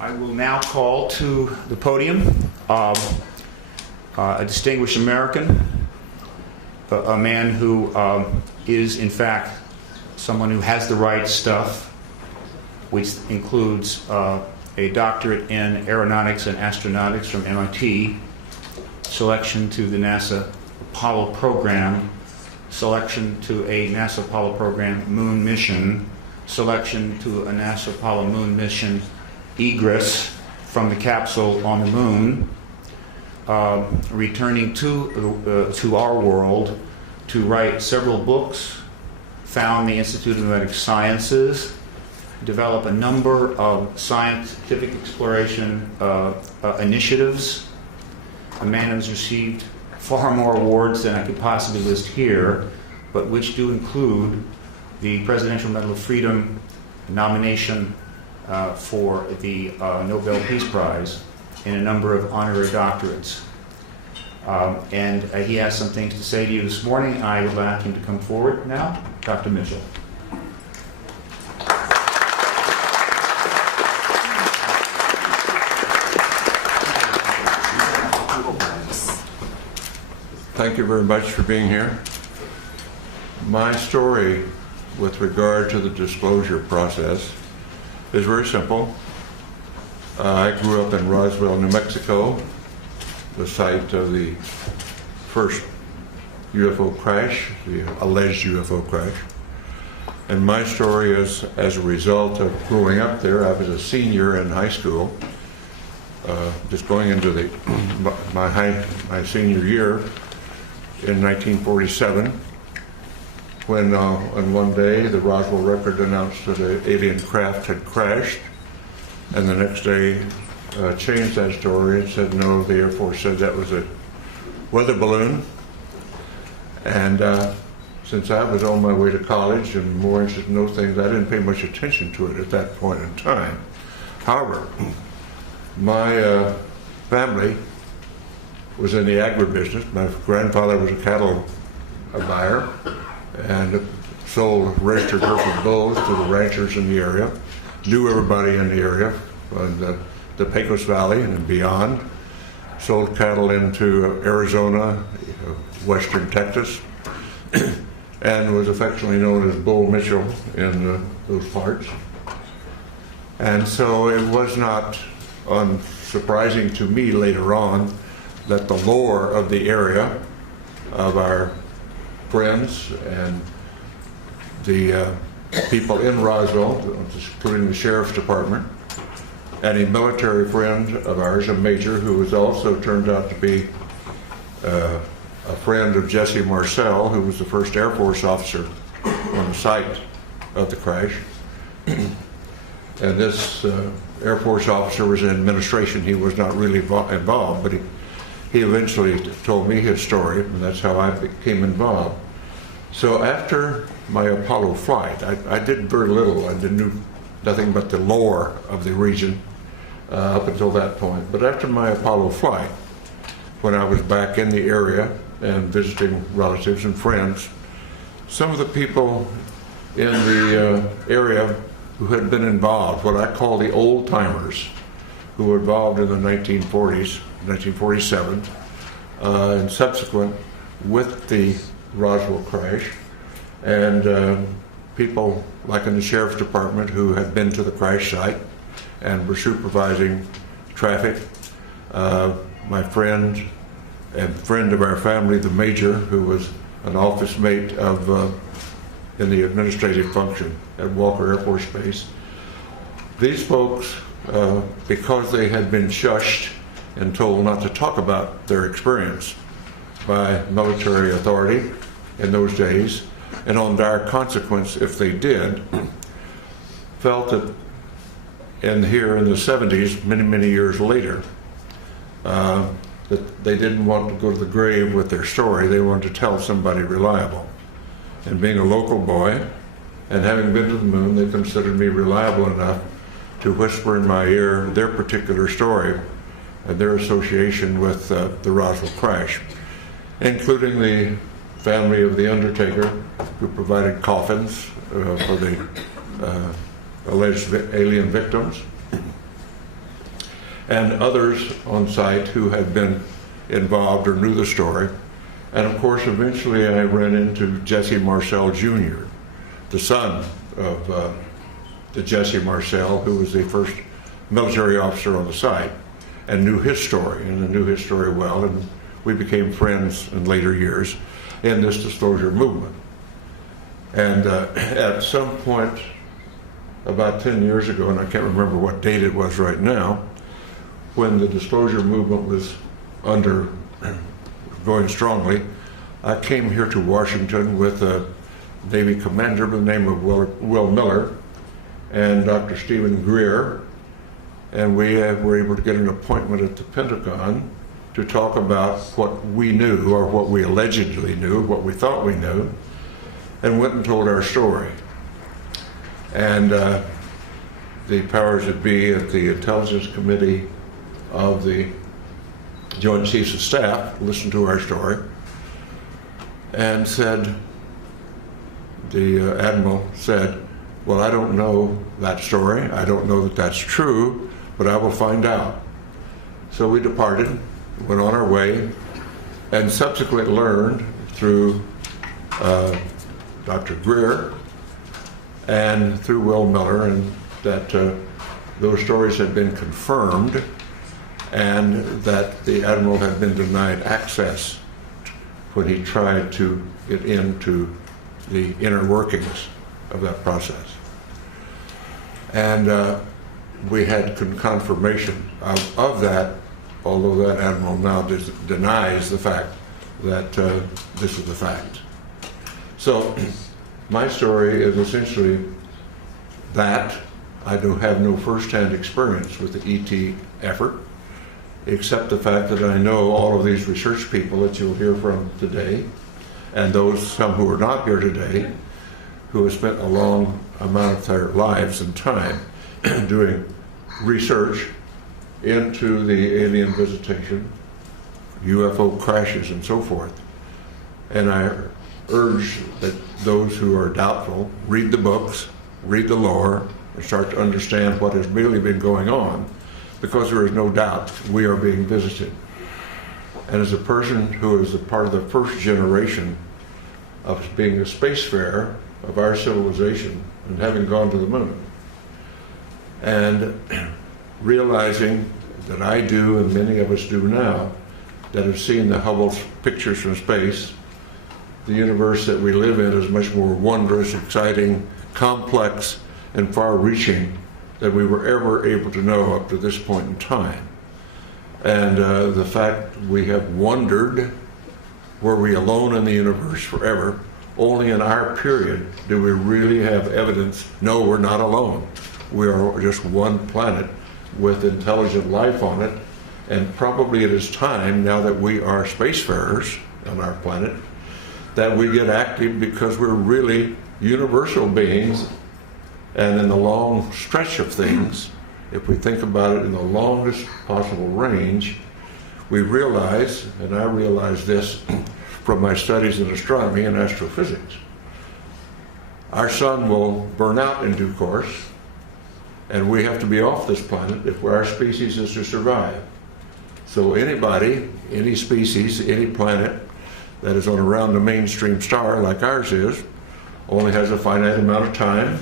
I will now call to the podium a distinguished American, a man who is, in fact, someone who has the right stuff, which includes a doctorate in aeronautics and astronautics from MIT, selection to the NASA Apollo program, selection to a NASA Apollo program moon mission, selection to a NASA Apollo moon mission egress from the capsule on the moon, returning to our world to write several books, found the Institute of Medical Sciences, develop a number of scientific exploration initiatives. A man who's received far more awards than I could possibly list here, but which do include the Presidential Medal of Freedom nomination for the Nobel Peace Prize and a number of honorary doctorates. And he has some things to say to you this morning. I would like him to come forward now. Dr. Mitchell. Thank you very much for being here. My story with regard to the disclosure process is very simple. I grew up in Roswell, New Mexico, the site of the first UFO crash, the alleged UFO crash. And my story is as a result of growing up there. I was a senior in high school, just going into my senior year in 1947, when on one day the Roswell Record announced that an alien craft had crashed, and the next day changed that story and said no, the Air Force said that was a weather balloon. And since I was on my way to college and more interested in those things, I didn't pay much attention to it at that point in time. However, my family was in the agribusiness. My grandfather was a cattle buyer and sold registered herds bulls to the ranchers in the area, knew everybody in the area, in the Pecos Valley and beyond, sold cattle into Arizona, western Texas, and was affectionately known as Bull Mitchell in those parts. And so it was not unsurprising to me later on that the lore of the area, of our friends and the people in Roswell, including the sheriff's department, and a military friend of ours, a major, who was also turned out to be a friend of Jesse Marcel, who was the first Air Force officer on the site of the crash. And this Air Force officer was in administration. He was not really involved, but he eventually told me his story, and that's how I became involved. So after my Apollo flight, I did very little. I knew nothing but the lore of the region up until that point. But after my Apollo flight, when I was back in the area and visiting relatives and friends, some of the people in the area who had been involved, what I call the old timers, who were involved in the 1940s, 1947, and subsequent with the Roswell crash, and people like in the sheriff's department who had been to the crash site and were supervising traffic. My friend and friend of our family, the major, who was an office mate of in the administrative function at Walker Air Force Base. These folks, because they had been shushed and told not to talk about their experience by military authority in those days, and on dire consequence if they did, felt that here in the 70s, many years later, that they didn't want to go to the grave with their story. They wanted to tell somebody reliable. And being a local boy and having been to the moon, they considered me reliable enough to whisper in my ear their particular story and their association with the Roswell crash, including the family of the undertaker who provided coffins for the alleged alien victims, and others on site who had been involved or knew the story. And of course, eventually I ran into Jesse Marcel Jr., the son of the Jesse Marcel, who was the first military officer on the site, and knew his story, and I knew his story well, and we became friends in later years in this disclosure movement. And at some point, about 10 years ago, and I can't remember what date it was right now, when the disclosure movement was going strongly, I came here to Washington with a Navy commander by the name of Will Miller and Dr. Stephen Greer, and we were able to get an appointment at the Pentagon to talk about what we knew, or what we allegedly knew, what we thought we knew, and went and told our story. And the powers that be at the Intelligence Committee of the Joint Chiefs of Staff listened to our story and said, the Admiral said, well, I don't know that story. I don't know that that's true, but I will find out. So we departed, went on our way, and subsequently learned through Dr. Greer and through Will Miller, and that those stories had been confirmed, and that the Admiral had been denied access when he tried to get into the inner workings of that process. And we had confirmation of that, although that Admiral now denies the fact that this is the fact. So my story is essentially that. I do have no first-hand experience with the ET effort, except the fact that I know all of these research people that you'll hear from today, and some who are not here today, who have spent a long amount of their lives and time doing research into the alien visitation, UFO crashes, and so forth. And I urge that those who are doubtful read the books, read the lore, and start to understand what has really been going on, because there is no doubt we are being visited. And as a person who is a part of the first generation of being a spacefarer of our civilization and having gone to the moon, and realizing that I do, and many of us do now, that have seen the Hubble pictures from space, the universe that we live in is much more wondrous, exciting, complex, and far-reaching than we were ever able to know up to this point in time. And the fact we have wondered, were we alone in the universe forever? Only in our period do we really have evidence, no, we're not alone. We are just one planet with intelligent life on it, and probably it is time, now that we are spacefarers on our planet, that we get active, because we're really universal beings. And in the long stretch of things, if we think about it in the longest possible range, we realize, and I realize this from my studies in astronomy and astrophysics, our sun will burn out in due course, and we have to be off this planet if our species is to survive. So anybody, any species, any planet that is on around the mainstream star like ours is, only has a finite amount of time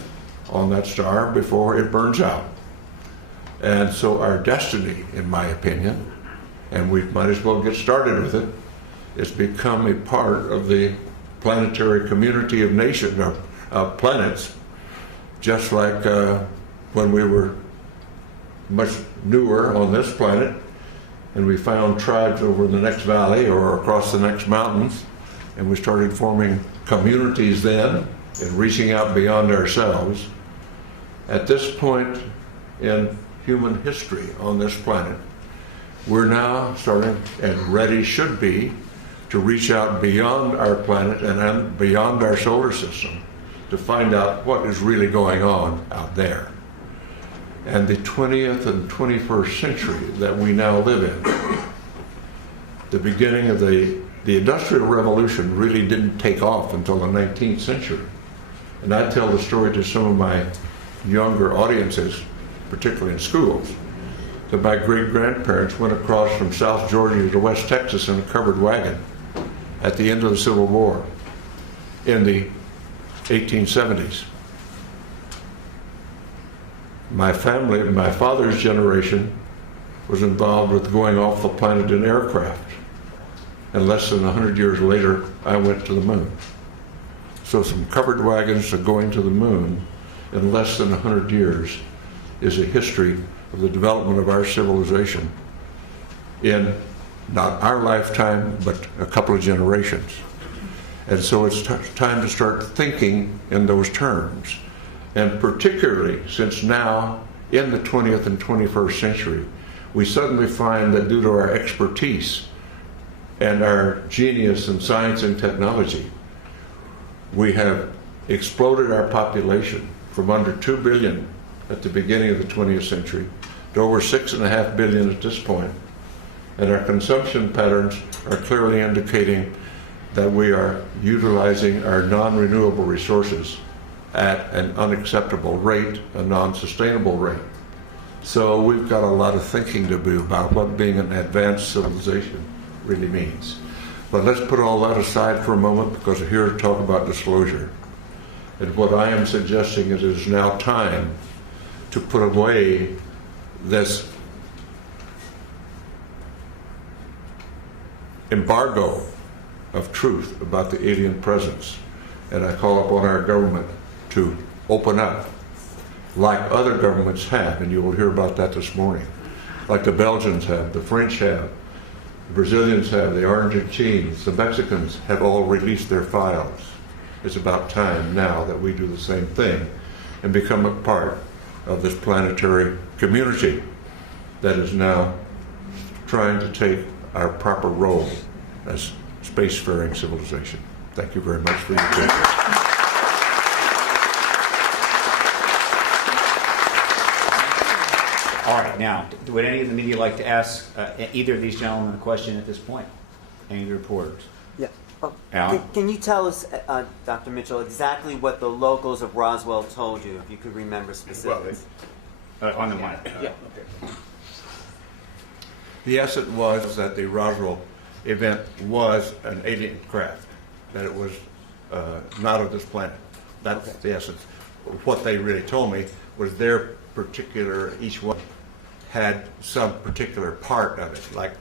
on that star before it burns out. And so our destiny, in my opinion, and we might as well get started with it, is become a part of the planetary community of nations, of planets, just like when we were much newer on this planet, and we found tribes over in the next valley or across the next mountains, and we started forming communities then and reaching out beyond ourselves. At this point in human history on this planet, we're now starting, and ready should be, to reach out beyond our planet and beyond our solar system to find out what is really going on out there. And the 20th and 21st century that we now live in, the beginning of the Industrial Revolution really didn't take off until the 19th century. And I tell the story to some of my younger audiences, particularly in schools, that my great-grandparents went across from South Georgia to West Texas in a covered wagon at the end of the Civil War in the 1870s. My family, my father's generation, was involved with going off the planet in aircraft. And less than 100 years later, I went to the moon. So some covered wagons to going to the moon in less than 100 years is a history of the development of our civilization in not our lifetime, but a couple of generations. And so it's time to start thinking in those terms. And particularly since now, in the 20th and 21st century, we suddenly find that due to our expertise and our genius in science and technology, we have exploded our population from under 2 billion at the beginning of the 20th century to over 6.5 billion at this point. And our consumption patterns are clearly indicating that we are utilizing our non-renewable resources at an unacceptable rate, a non-sustainable rate. So we've got a lot of thinking to do about what being an advanced civilization really means. But let's put all that aside for a moment, because we're here to talk about disclosure. And what I am suggesting is it is now time to put away this embargo of truth about the alien presence. And I call upon our government to open up, like other governments have, and you will hear about that this morning, like the Belgians have, the French have, the Brazilians have, the Argentines, the Mexicans have all released their files. It's about time now that we do the same thing and become a part of this planetary community that is now trying to take our proper role as spacefaring civilization. Thank you very much for your attention. All right, now, would any of the media like to ask either of these gentlemen a question at this point? Any of the reporters? Yeah. Alan? Can you tell us, Dr. Mitchell, exactly what the locals of Roswell told you, if you could remember specifics? On the mic. Yeah. The essence was that the Roswell event was an alien craft, that it was not of this planet. That's the essence. What they really told me was their particular, each one had some particular part of it, like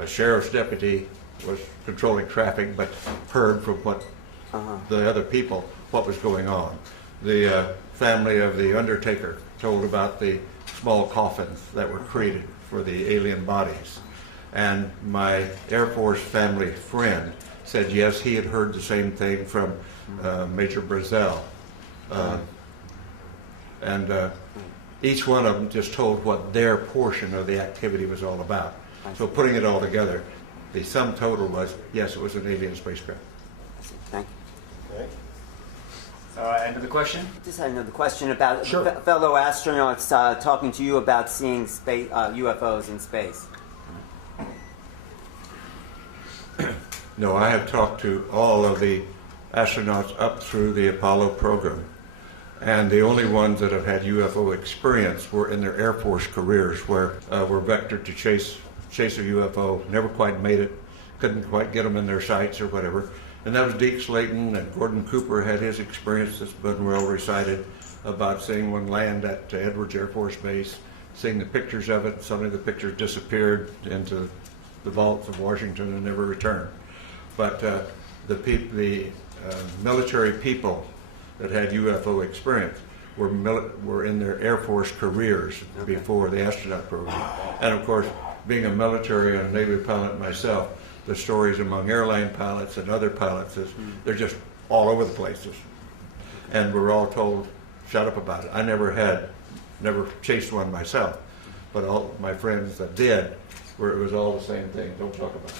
a sheriff's deputy was controlling traffic but heard from what the other people what was going on. The family of the undertaker told about the small coffins that were created for the alien bodies. And my Air Force family friend said yes, he had heard the same thing from Major Brazel. Each one of them just told what their portion of the activity was all about. So putting it all together, the sum total was, yes, it was an alien spacecraft. Thank you. Another question? Just had another question about Sure. fellow astronauts talking to you about seeing space, UFOs in space. No, I have talked to all of the astronauts up through the Apollo program. And the only ones that have had UFO experience were in their Air Force careers, where were vectored to chase a UFO, never quite made it, couldn't quite get them in their sights or whatever. And that was Deke Slayton, and Gordon Cooper had his experience that's been well recited about seeing one land at Edwards Air Force Base, seeing the pictures of it, and suddenly the pictures disappeared into the vaults of Washington and never returned. But the military people that had UFO experience were in their Air Force careers before the astronaut program. And of course, being a military and a Navy pilot myself, the stories among airline pilots and other pilots is they're just all over the places. And we're all told, shut up about it. I never chased one myself, but all my friends that did, where it was all the same thing, don't talk about it.